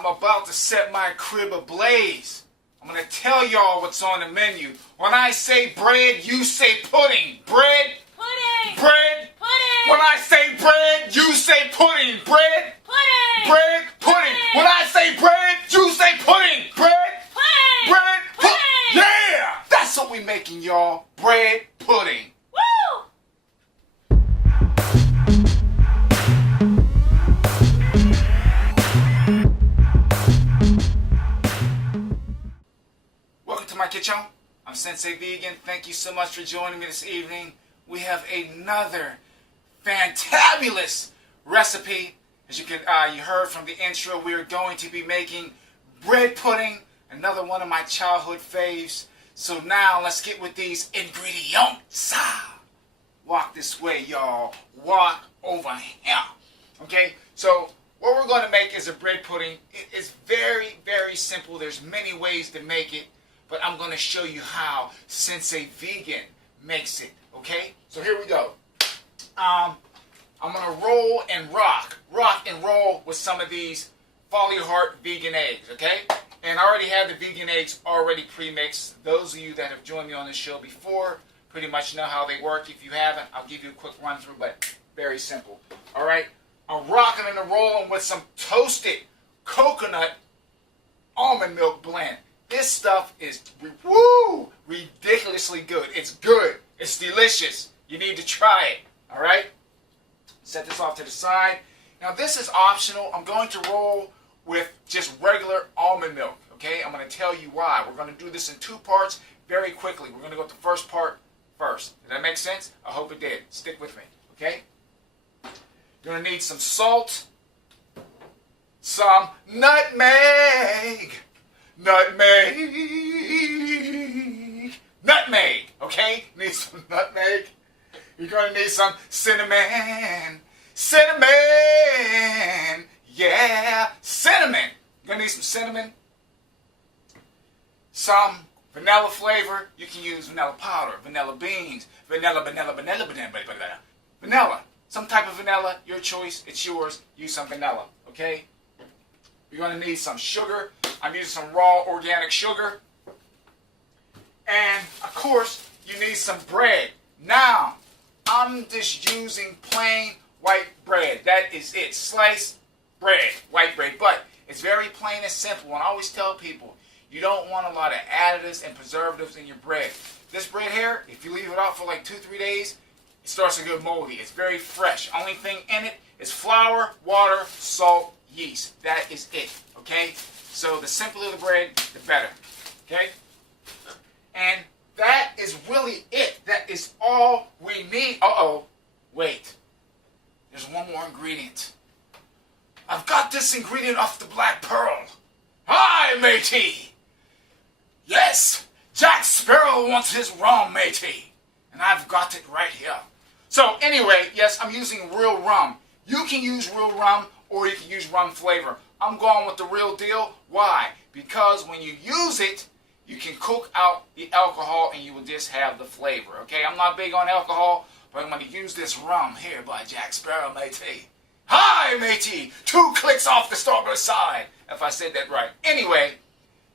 I'm about to set my crib ablaze. I'm going to tell y'all what's on the menu. When I say bread, you say pudding. Bread. Pudding. Bread. Pudding. When I say bread, you say pudding. Bread. Pudding. Bread. Pudding. When I say bread, you say pudding. Bread. Pudding. Bread. Pudding. Yeah! That's what we making, y'all. Bread pudding. Woo! Welcome to my kitchen. I'm Sensei Vegan. Thank you so much for joining me this evening. We have another fantabulous recipe. As you heard from the intro, we are going to be making bread pudding, another one of my childhood faves. So now let's get with these ingredients. Walk this way, y'all. Walk over here. Okay, so what we're going to make is a bread pudding. It is very, very simple. There's many ways to make it, but I'm going to show you how Sensei Vegan makes it. Okay, so here we go. I'm going to roll and rock and roll with some of these Follow Your Heart vegan eggs, okay? And I already have the vegan eggs already pre-mixed. Those of you that have joined me on this show before pretty much know how they work. If you haven't, I'll give you a quick run through, but very simple. All right, I'm rocking and rolling with some toasted coconut almond milk blend. This stuff is ridiculously good. It's good. It's delicious. You need to try it. All right? Set this off to the side. Now this is optional. I'm going to roll with just regular almond milk. Okay? I'm going to tell you why. We're going to do this in two parts very quickly. We're going to go with the first part first. Did that make sense? I hope it did. Stick with me. Okay? You're going to need some salt, some nutmeg. Nutmeg, okay? Need some nutmeg. You're going to need some cinnamon. Yeah, cinnamon. You're going to need some cinnamon. Some vanilla flavor. You can use vanilla powder, vanilla beans, vanilla. Some type of vanilla, your choice, it's yours. Use some vanilla, okay? You're going to need some sugar. I'm using some raw organic sugar. And, of course, you need some bread. Now, I'm just using plain white bread. That is it. Sliced bread, white bread. But it's very plain and simple. And I always tell people, you don't want a lot of additives and preservatives in your bread. This bread here, if you leave it out for like 2-3 days, it starts to get moldy. It's very fresh. Only thing in it is flour, water, salt, yeast. That is it. Okay? So the simpler the bread, the better. Okay? And that is really it. That is all we need. Uh-oh. Wait. There's one more ingredient. I've got this ingredient off the Black Pearl. Hi, matey. Yes, Jack Sparrow wants his rum, matey. And I've got it right here. So anyway, yes, I'm using real rum. You can use real rum or you can use rum flavor. I'm going with the real deal. Why? Because when you use it, you can cook out the alcohol and you will just have the flavor. Okay, I'm not big on alcohol, but I'm going to use this rum here by Jack Sparrow, matey. Hi, matey! 2 clicks off the starboard side, if I said that right. Anyway,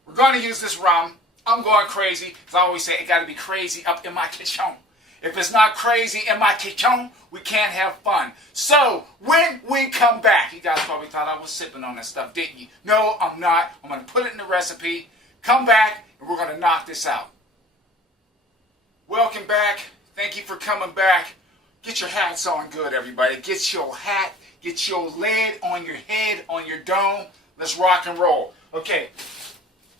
we're going to use this rum. I'm going crazy, because I always say it got to be crazy up in my kitchen. If it's not crazy in my kitchen, we can't have fun. So, when we come back, you guys probably thought I was sipping on that stuff, didn't you? No, I'm not. I'm going to put it in the recipe. Come back, and we're going to knock this out. Welcome back. Thank you for coming back. Get your hats on good, everybody. Get your hat, get your lid on your head, on your dome. Let's rock and roll. Okay,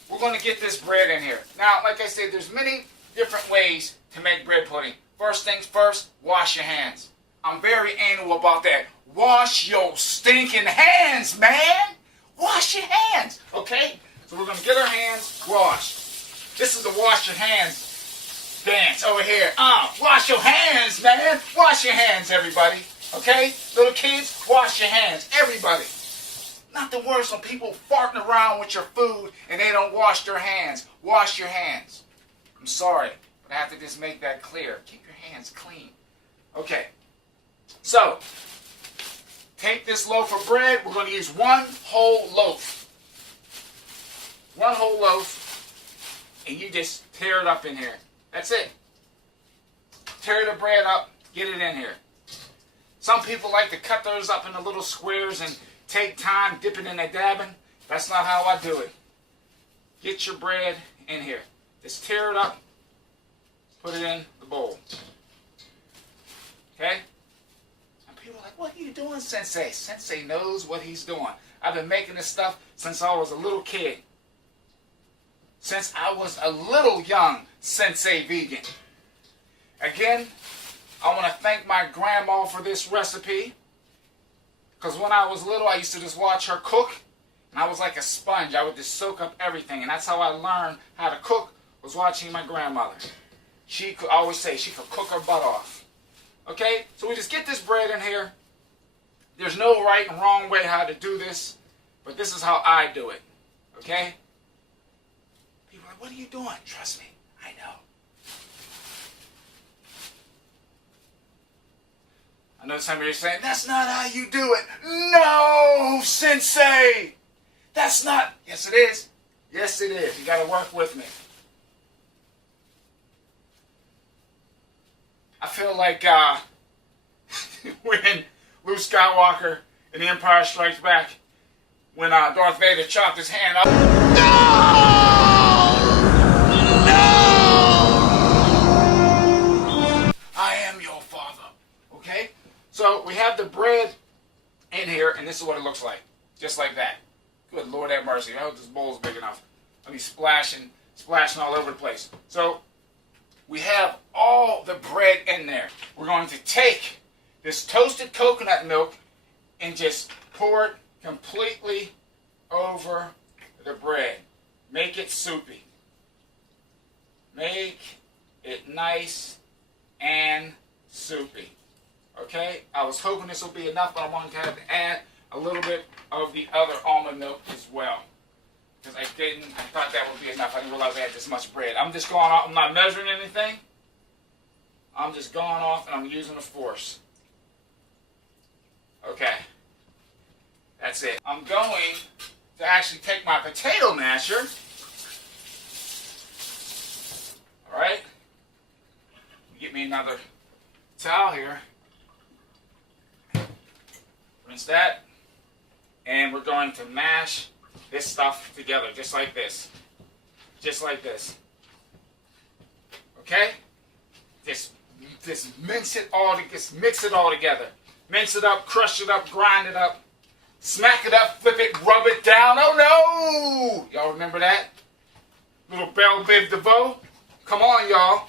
we're going to get this bread in here. Now, like I said, there's many different ways to make bread pudding. First things first, wash your hands. I'm very anal about that. Wash your stinking hands, man. Wash your hands, okay? So we're going to get our hands washed. This is the wash your hands dance over here. Wash your hands, man. Wash your hands, everybody. Okay? Little kids, wash your hands. Everybody. Nothing worse than people farting around with your food and they don't wash their hands. Wash your hands. I'm sorry, but I have to just make that clear. Keep your hands clean. Okay. So, take this loaf of bread. We're going to use one whole loaf. one whole loaf, and you just tear it up in here. That's it. Tear the bread up, get it in here. Some people like to cut those up into little squares and take time, dip it in their dabbing. That's not how I do it. Get your bread in here. Just tear it up, put it in the bowl. Okay? And people are like, what are you doing, Sensei? Sensei knows what he's doing. I've been making this stuff since I was a little kid. Since I was a little young Sensei vegan. Again, I want to thank my grandma for this recipe. Because when I was little, I used to just watch her cook. And I was like a sponge. I would just soak up everything. And that's how I learned how to cook, was watching my grandmother. She could, I always say, she could cook her butt off. Okay? So we just get this bread in here. There's no right and wrong way how to do this. But this is how I do it. Okay? People are like, what are you doing? Trust me, I know. I know some of you are saying, that's not how you do it. No, Sensei! That's not. Yes, it is. Yes, it is. You got to work with me. I feel like when Luke Skywalker in The Empire Strikes Back, when Darth Vader chopped his hand up. I am your father. Okay? So we have the bread in here, and this is what it looks like. Just like that. Good Lord have mercy. I hope this bowl's big enough. Let me splashing all over the place. So we have all the bread in there. We're going to take this toasted coconut milk and just pour it completely over the bread. Make it soupy. Make it nice and soupy. Okay? I was hoping this would be enough, but I wanted to have to add a little bit of the other almond milk as well. Because I thought that would be enough. I didn't realize I had this much bread. I'm just going off, I'm not measuring anything. I'm just going off and I'm using a force. Okay. That's it. I'm going to actually take my potato masher. Alright. Get me another towel here. Rinse that. And we're going to mash this stuff together, just like this. Just like this. Okay? Just mix it all together. Mince it up, crush it up, grind it up. Smack it up, flip it, rub it down. Oh no! Y'all remember that? Little Belle Biv DeVoe? Come on, y'all.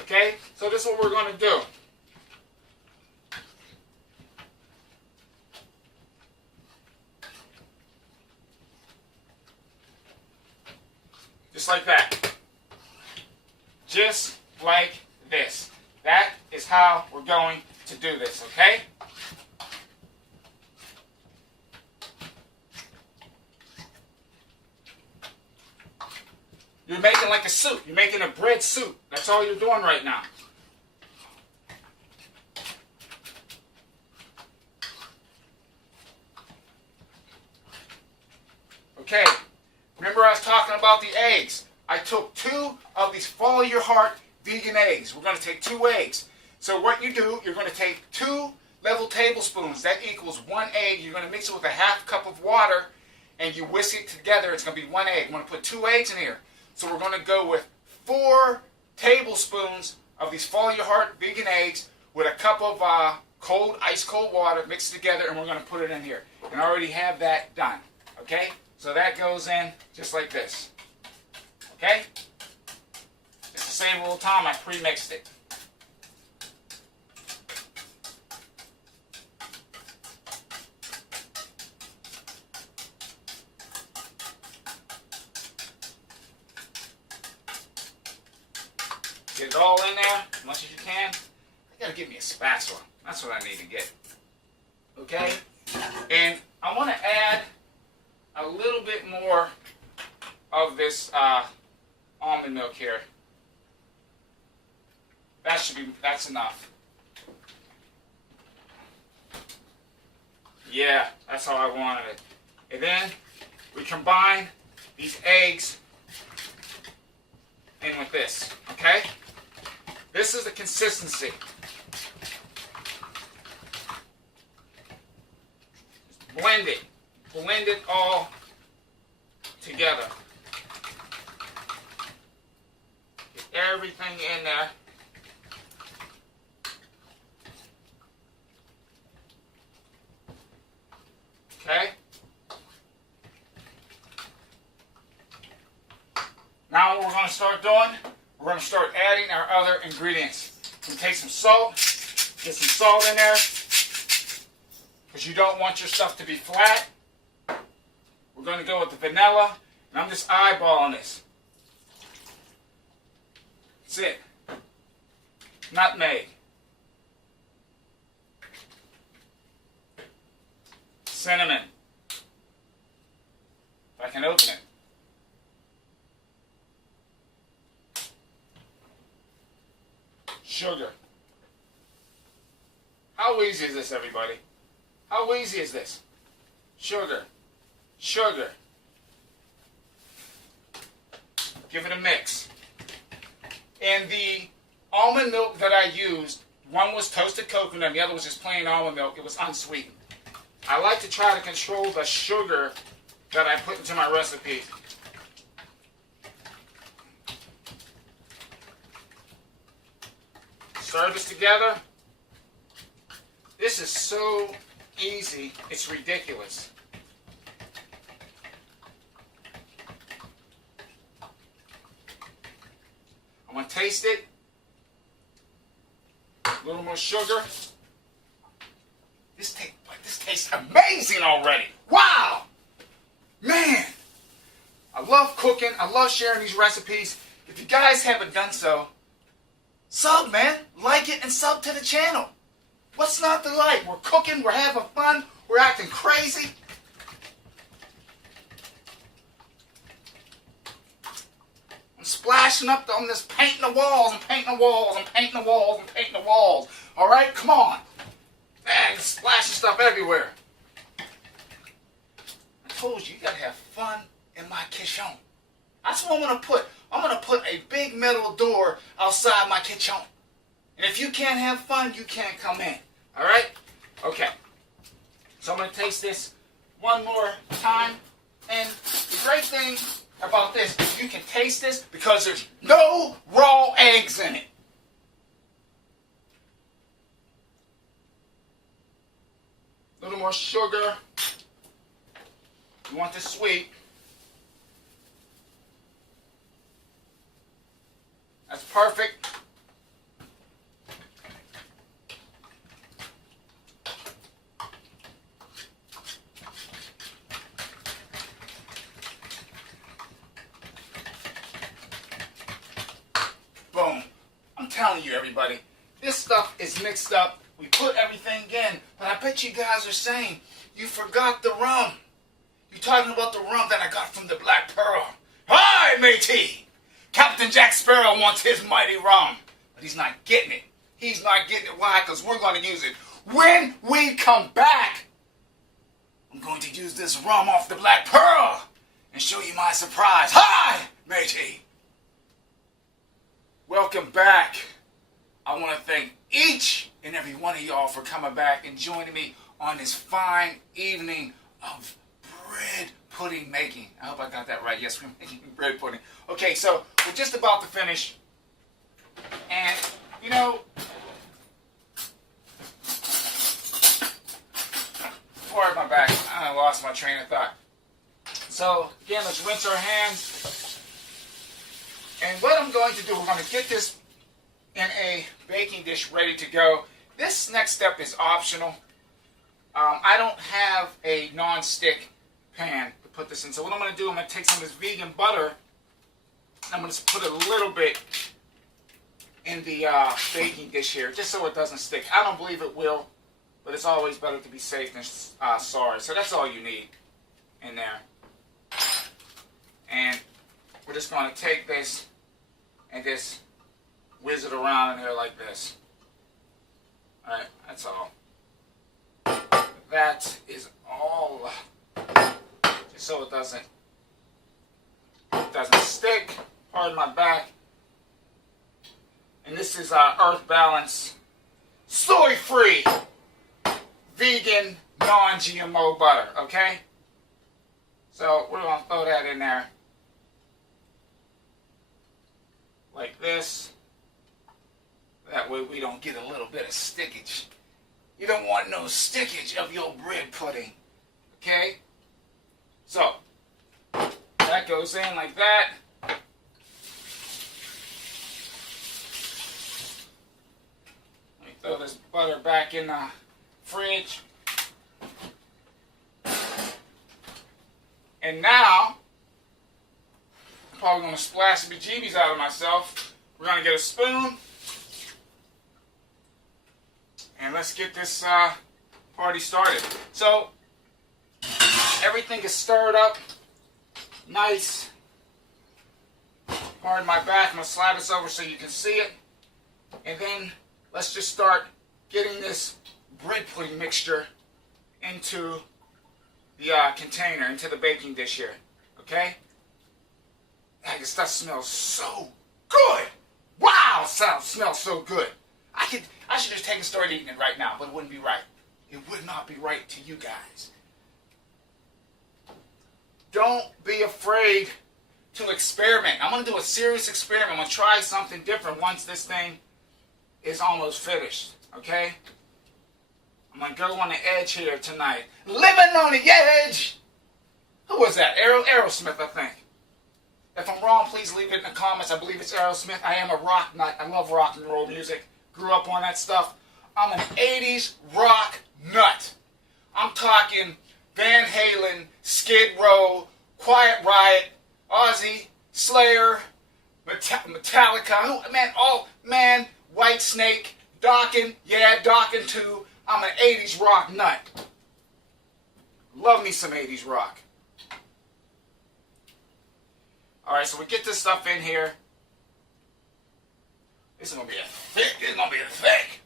Okay? So this is what we're going to do. Just like that. Just like this. That is how we're going to do this, okay? You're making like a soup. You're making a bread soup. That's all you're doing right now. Okay. Remember I was talking about the eggs. I took 2 of these Follow Your Heart vegan eggs. We're going to take 2 eggs. So what you do, you're going to take 2 level tablespoons. That equals 1 egg. You're going to mix it with a half cup of water and you whisk it together. It's going to be 1 egg. I'm going to put 2 eggs in here. So we're going to go with 4 tablespoons of these Follow Your Heart vegan eggs with a cup of ice cold water mixed together, and we're going to put it in here. And I already have that done. Okay? So that goes in just like this. Okay? Just to save a little time, I pre-mixed it. Get it all in there as much as you can. I gotta get me a spatula. That's what I need to get. Okay? And I want to add a little bit more of this almond milk here. That's enough. Yeah, that's how I wanted it. And then we combine these eggs in with this, okay? This is the consistency. Just blend it. Blend it all together. Get everything in there. Okay? Now what we're going to start doing, we're going to start adding our other ingredients. We're going to take some salt, get some salt in there, because you don't want your stuff to be flat. We're going to go with the vanilla, and I'm just eyeballing this. That's it. Nutmeg. Cinnamon. If I can open it. Sugar. How easy is this, everybody? How easy is this? Sugar. Sugar. Give it a mix. And the almond milk that I used, one was toasted coconut and the other was just plain almond milk. It was unsweetened. I like to try to control the sugar that I put into my recipe. Stir this together. This is so easy, it's ridiculous. I'm going to taste it. A little more sugar. This tastes amazing already. Wow! Man! I love cooking. I love sharing these recipes. If you guys haven't done so, sub, man. Like it and sub to the channel. What's not to like? We're cooking. We're having fun. We're acting crazy. I'm splashing up on this, painting the walls and painting the walls and painting the walls and painting the walls. All right? Come on. Man, splashing stuff everywhere. I told you, you got to have fun in my kitchen. That's what I'm going to put. I'm going to put a big metal door outside my kitchen. And if you can't have fun, you can't come in. All right? Okay. So I'm going to taste this one more time. And the great thing about this is you can taste this because there's no raw eggs in it. A little more sugar. You want this sweet. That's perfect. Boom. I'm telling you, everybody, this stuff is mixed up. We put everything in, but I bet you guys are saying, you forgot the rum. You're talking about the rum that I got from the Black Pearl. Hi, matey! Captain Jack Sparrow wants his mighty rum, but he's not getting it. He's not getting it. Why? Because we're going to use it. When we come back, I'm going to use this rum off the Black Pearl and show you my surprise. Hi, matey! Welcome back. I want to thank each and every one of y'all for coming back and joining me on this fine evening of bread pudding making. I hope I got that right. Yes, we're making bread pudding. Okay, so we're just about to finish. And, you know, sorry, my back. I lost my train of thought. So, again, let's rinse our hands. And what I'm going to do, we're going to get this in a baking dish ready to go. This next step is optional. I don't have a non-stick pan to put this in. So what I'm going to do, I'm going to take some of this vegan butter. I'm going to put a little bit in the baking dish here, just so it doesn't stick. I don't believe it will, but it's always better to be safe than sorry. So that's all you need in there. And we're just going to take this and just whiz it around in here like this. Alright, that's all. That is all. Just so it doesn't doesn't stick. Pardon my back. And this is Earth Balance soy-free, vegan, non-GMO butter, okay? So we're going to throw that in there like this. That way we don't get a little bit of stickage. You don't want no stickage of your bread pudding, okay? So that goes in like that. Let me throw this butter back in the fridge. And now, I'm probably going to splash the bejeebies out of myself. We're going to get a spoon. And let's get this party started. So, everything is stirred up. Nice. Pardon my back. I'm going to slide this over so you can see it. And then, let's just start getting this bread pudding mixture into the container, into the baking dish here. Okay? That stuff smells so good. Wow, smells so good. I should just take and start eating it right now, but it wouldn't be right. It would not be right to you guys. Don't be afraid to experiment. I'm going to do a serious experiment. I'm going to try something different once this thing is almost finished. Okay? I'm going to go on the edge here tonight. Living on the edge! Who was that? Aerosmith, I think. If I'm wrong, please leave it in the comments. I believe it's Aerosmith. I am a rock nut. I love rock and roll music. Grew up on that stuff. I'm an 80s rock nut. I'm talking Van Halen, Skid Row, Quiet Riot, Ozzy, Slayer, Metallica. White Snake, Dokken. Yeah, Dokken too. I'm an 80s rock nut. Love me some 80s rock. Alright, so we get this stuff in here. This is going to be thick.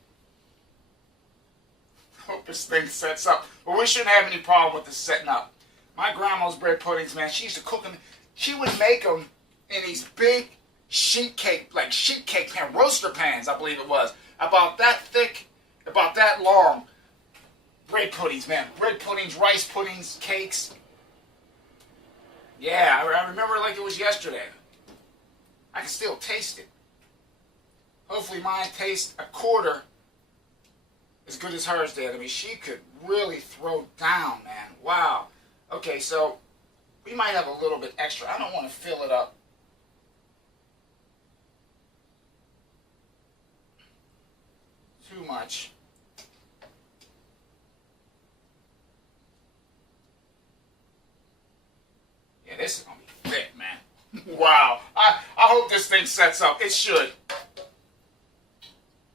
Hope this thing sets up. But we shouldn't have any problem with this setting up. My grandma's bread puddings, man, she used to cook them. She would make them in these big sheet cake pan, roaster pans, I believe it was. About that thick, about that long. Bread puddings, man. Bread puddings, rice puddings, cakes. Yeah, I remember it like it was yesterday. I can still taste it. Hopefully mine tastes a quarter as good as hers did. I mean, she could really throw down, man. Wow. Okay, so we might have a little bit extra. I don't want to fill it up too much. Yeah, this is going to be thick, man. Wow. I hope this thing sets up. It should.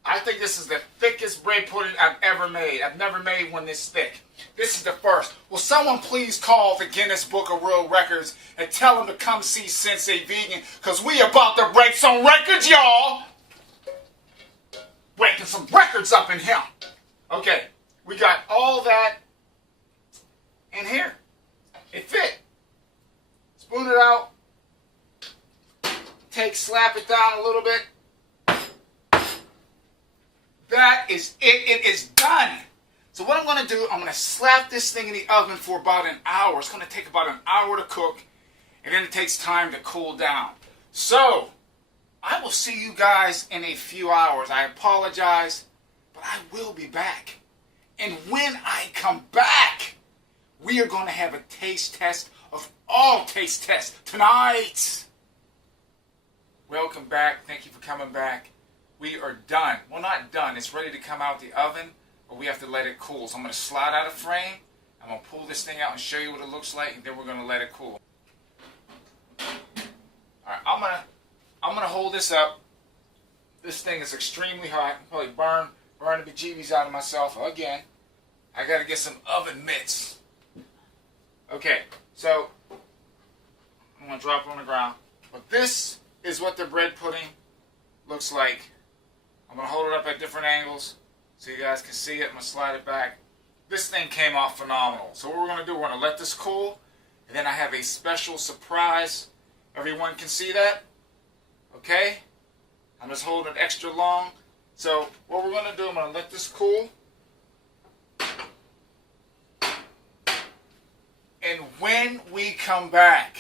I think this is the thickest bread pudding I've ever made. I've never made one this thick. This is the first. Will someone please call the Guinness Book of World Records and tell them to come see Sensei Vegan, because we about to break some records, y'all. Breaking some records up in here. Okay, we got all that in here. It fit. Spoon it out. Slap it down a little bit. That is it. It is done. So what I'm going to do, I'm going to slap this thing in the oven for about an hour. It's going to take about an hour to cook, and then it takes time to cool down. So, I will see you guys in a few hours. I apologize, but I will be back. And when I come back, we are going to have a taste test of all taste tests tonight. Welcome back. Thank you for coming back. We are done. Well, not done. It's ready to come out the oven, but we have to let it cool. So I'm going to slide out of frame. I'm going to pull this thing out and show you what it looks like, and then we're going to let it cool. All right, I'm going to hold this up. This thing is extremely hot. Probably burn the bejeebies out of myself again. I got to get some oven mitts. Okay, so I'm going to drop it on the ground. But this is what the bread pudding looks like. I'm going to hold it up at different angles so you guys can see it. I'm going to slide it back. This thing came off phenomenal. So what we're going to do, we're going to let this cool, and then I have a special surprise Everyone can see that? Okay? I'm just holding it extra long. So what we're going to do, I'm going to let this cool. And when we come back,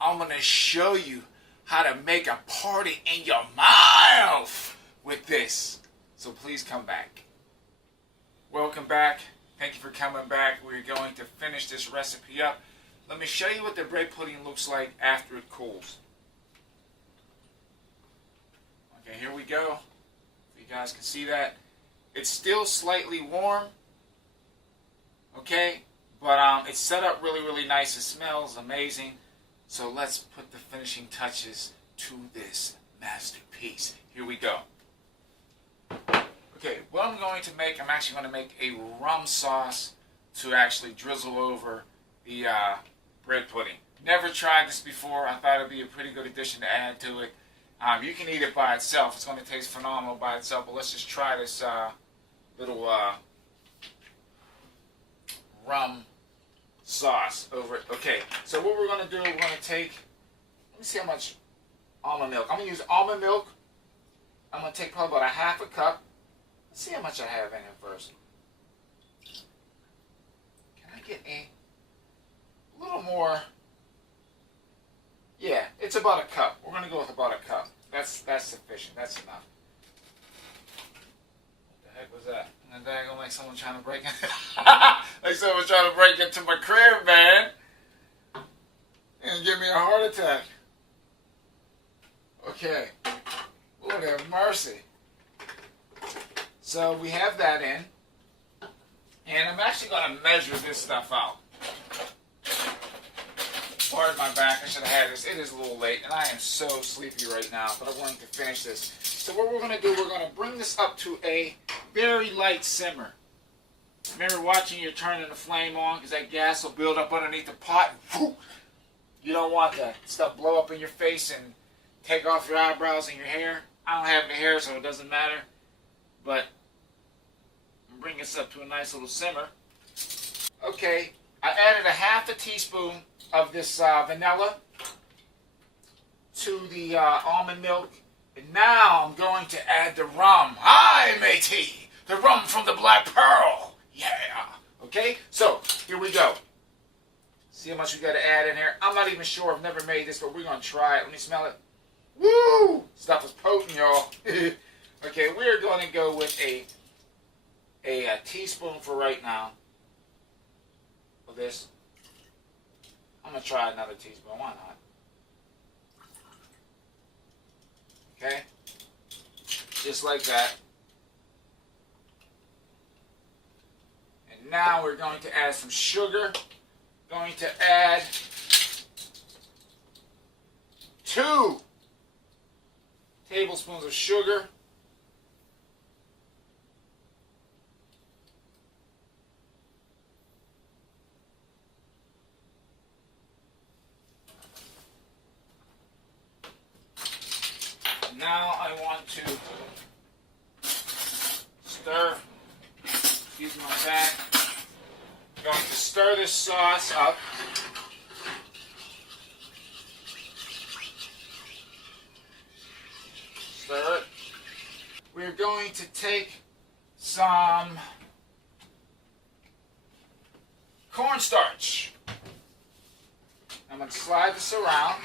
I'm going to show you how to make a party in your mouth with this. So please come back. Welcome back. Thank you for coming back. We're going to finish this recipe up. Let me show you what the bread pudding looks like after it cools. Okay, here we go. You guys can see that. It's still slightly warm. Okay, but it's set up really, really nice. It smells amazing. So let's put the finishing touches to this masterpiece. Here we go. Okay, what I'm going to make, I'm actually going to make a rum sauce to actually drizzle over the bread pudding. Never tried this before. I thought it would be a pretty good addition to add to it. You can eat it by itself. It's going to taste phenomenal by itself, but let's just try this little rum sauce over it. Okay, so what we're going to do, we're going to take, let me see how much almond milk. I'm going to use almond milk. I'm going to take probably about a half a cup. Let's see how much I have in it first. Can I get a little more? Yeah, it's about a cup. We're going to go with about a cup. That's sufficient. That's enough. What the heck was that? And then like someone trying to break in. Like someone trying to break into my crib, man. And give me a heart attack. Okay. Lord have mercy. So we have that in. And I'm actually going to measure this stuff out. Pardon my back, I should have had this. It is a little late, and I am so sleepy right now, but I'm going to finish this. So what we're going to do, we're going to bring this up to a very light simmer. Remember watching you turning the flame on, because that gas will build up underneath the pot. Whoo! You don't want that stuff blow up in your face and take off your eyebrows and your hair. I don't have any hair, so it doesn't matter. But bring this up to a nice little simmer. Okay, I added a half a teaspoon of this vanilla to the almond milk. And now I'm going to add the rum. Hi, matey! The rum from the Black Pearl. Yeah. Okay, so here we go. See how much we got to add in here. I'm not even sure. I've never made this, but we're going to try it. Let me smell it. Woo! Stuff is potent, y'all. Okay, we're going to go with a teaspoon for right now of this. I'm going to try another teaspoon. Why not? Okay? Just like that. And now we're going to add some sugar. Going to add 2 tablespoons of sugar. Now I want to stir, excuse my back, I'm going to stir this sauce up. Stir it. We're going to take some cornstarch. I'm going to slide this around.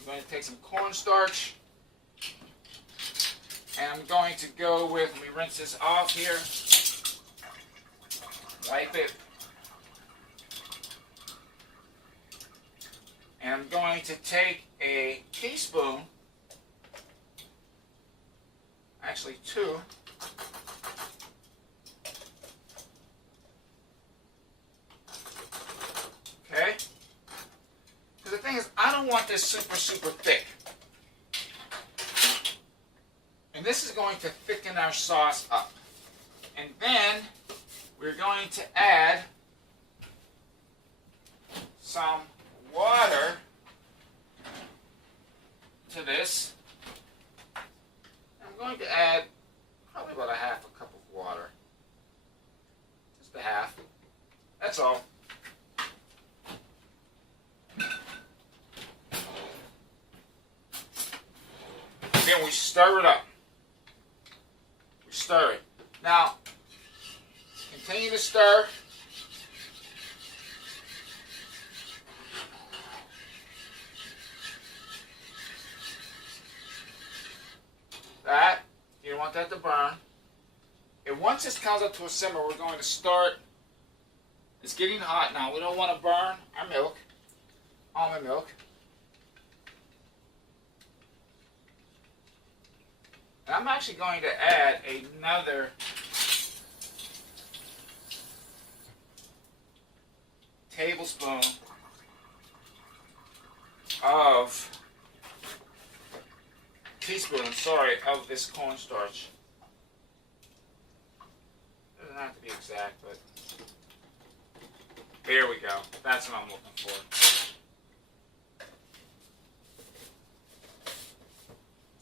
I'm going to take some cornstarch. And I'm going to go with, let me rinse this off here. Wipe it. And I'm going to take a teaspoon, actually 2. Okay? Because the thing is, I don't want this super, super thick. And this is going to thicken our sauce up. And then we're going to add some water to this. I'm going to add probably about a half a cup of water. Just a half. That's all. and we stir it up. We stir it. Now, continue to stir. That, you don't want that to burn. And once this comes up to a simmer, we're going to start. It's getting hot now. We don't want to burn our milk, almond milk. And I'm actually going to add another tablespoon of of this cornstarch. Doesn't have to be exact, but there we go. That's what I'm looking for.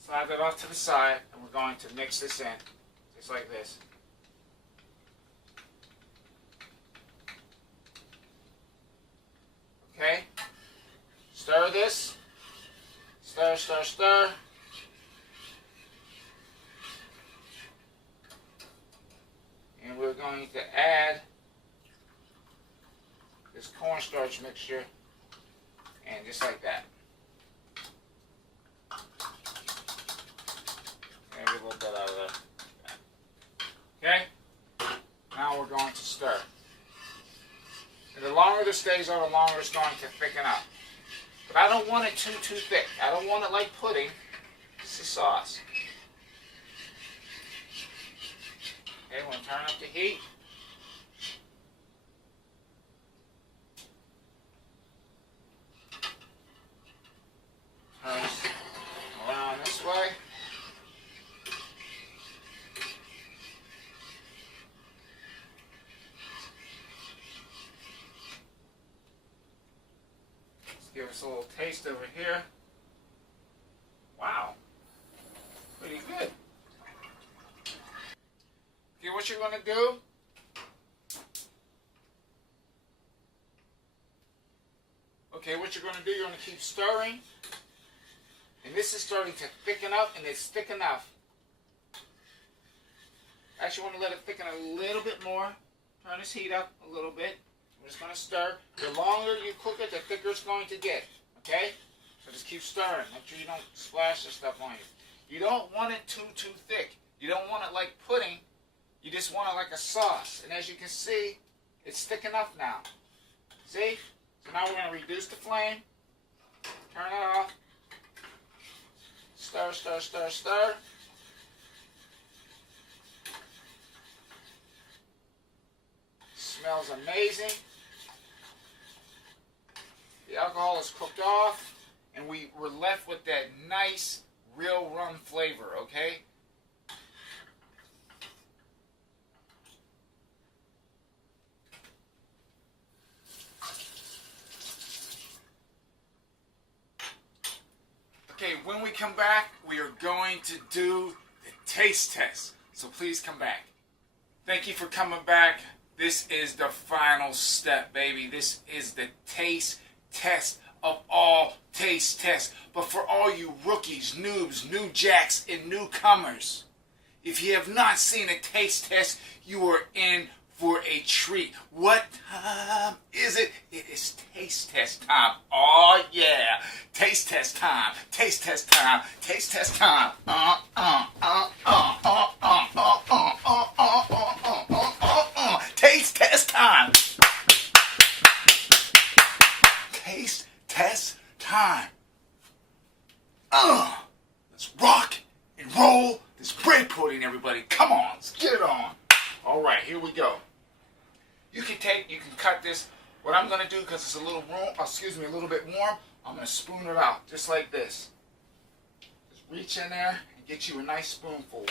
Slide that off to the side, and we're going to mix this in, just like this. Okay? Stir this. Stir, stir, stir. And we're going to add this cornstarch mixture, and just like that. Maybe a little bit out of there. Okay? Now we're going to stir. And the longer this stays on, the longer it's going to thicken up. But I don't want it too thick. I don't want it like pudding. It's a sauce. Okay, we're going to turn up the heat. Turn this around this way. Let's give us a little taste over here. Wow. Pretty good. Okay, what you're going to do, you're going to keep stirring. And this is starting to thicken up, and it's thick enough. Actually, want to let it thicken a little bit more. Turn this heat up a little bit. We're just going to stir. The longer you cook it, the thicker it's going to get. Okay? So just keep stirring. Make sure you don't splash the stuff on you. You don't want it too thick. You don't want it like pudding. You just want it like a sauce. And as you can see, it's thick enough now. See? So now we're going to reduce the flame. Turn it off. Stir, stir, stir, stir. Smells amazing. The alcohol is cooked off, and we're left with that nice, real rum flavor, okay? Okay, when we come back, we are going to do the taste test. So please come back. Thank you for coming back. This is the final step, baby. This is the taste test of all taste tests. But for all you rookies, noobs, new jacks, and newcomers, if you have not seen a taste test, you are in for a treat. What time is it? It is taste test time. Oh yeah, taste test time. Taste test time. Taste test time. Taste test time. Taste test time. Let's rock and roll this bread pudding, everybody. Come on, let's get it on. All right, here we go. You can cut this. What I'm going to do, because it's a little a little bit warm, I'm going to spoon it out, just like this. Just reach in there and get you a nice spoonful.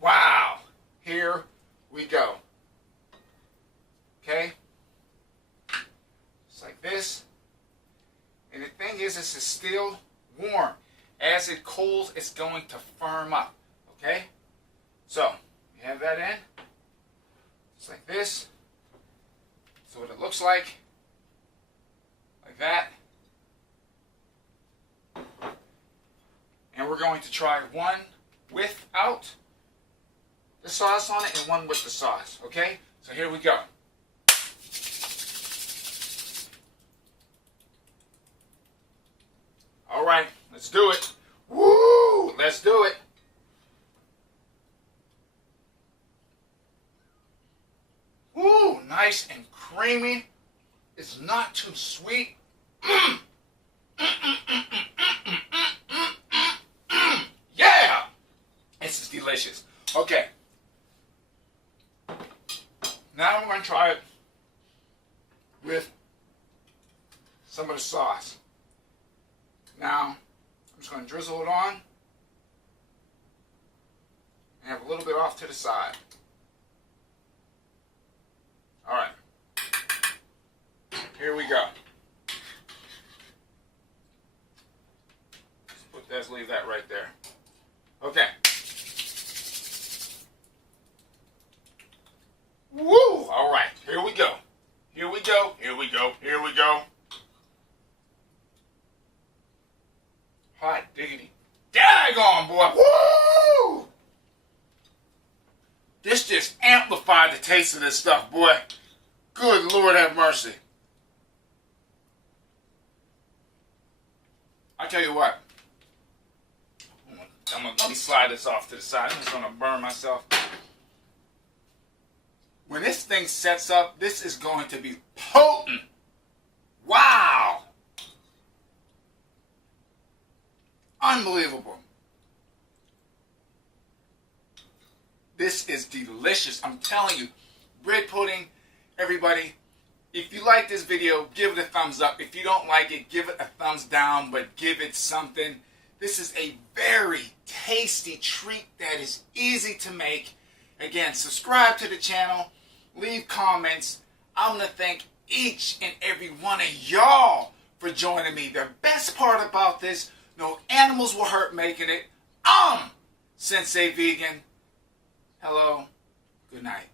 Wow. Here we go. Okay? Just like this. And the thing is, this is still warm. As it cools, it's going to firm up. Okay? So, you have that in. Just like this. So what it looks like that. And we're going to try one without the sauce on it and one with the sauce. Okay? So here we go. All right, let's do it. Woo! Let's do it. Woo! Nice and creamy. It's not too sweet. Yeah! This is delicious. Okay. Now I'm going to try it with some of the sauce. Now, I'm just going to drizzle it on and have a little bit off to the side. All right. Here we go. Let's leave that right there. Okay. Woo! All right. Here we go. Here we go. Here we go. Here we go. Hot diggity. Daggone, boy. Woo! This just amplified the taste of this stuff, boy. Good Lord have mercy. I tell you what. Let me slide this off to the side. I'm just going to burn myself. When this thing sets up, this is going to be potent. Wow. Unbelievable. This is delicious. I'm telling you. Bread pudding, everybody. If you like this video, give it a thumbs up. If you don't like it, give it a thumbs down, but give it something. This is a very tasty treat that is easy to make. Again, subscribe to the channel. Leave comments. I'm going to thank each and every one of y'all for joining me. The best part about this, no animals were hurt making it. Sensei Vegan. Hello. Good night.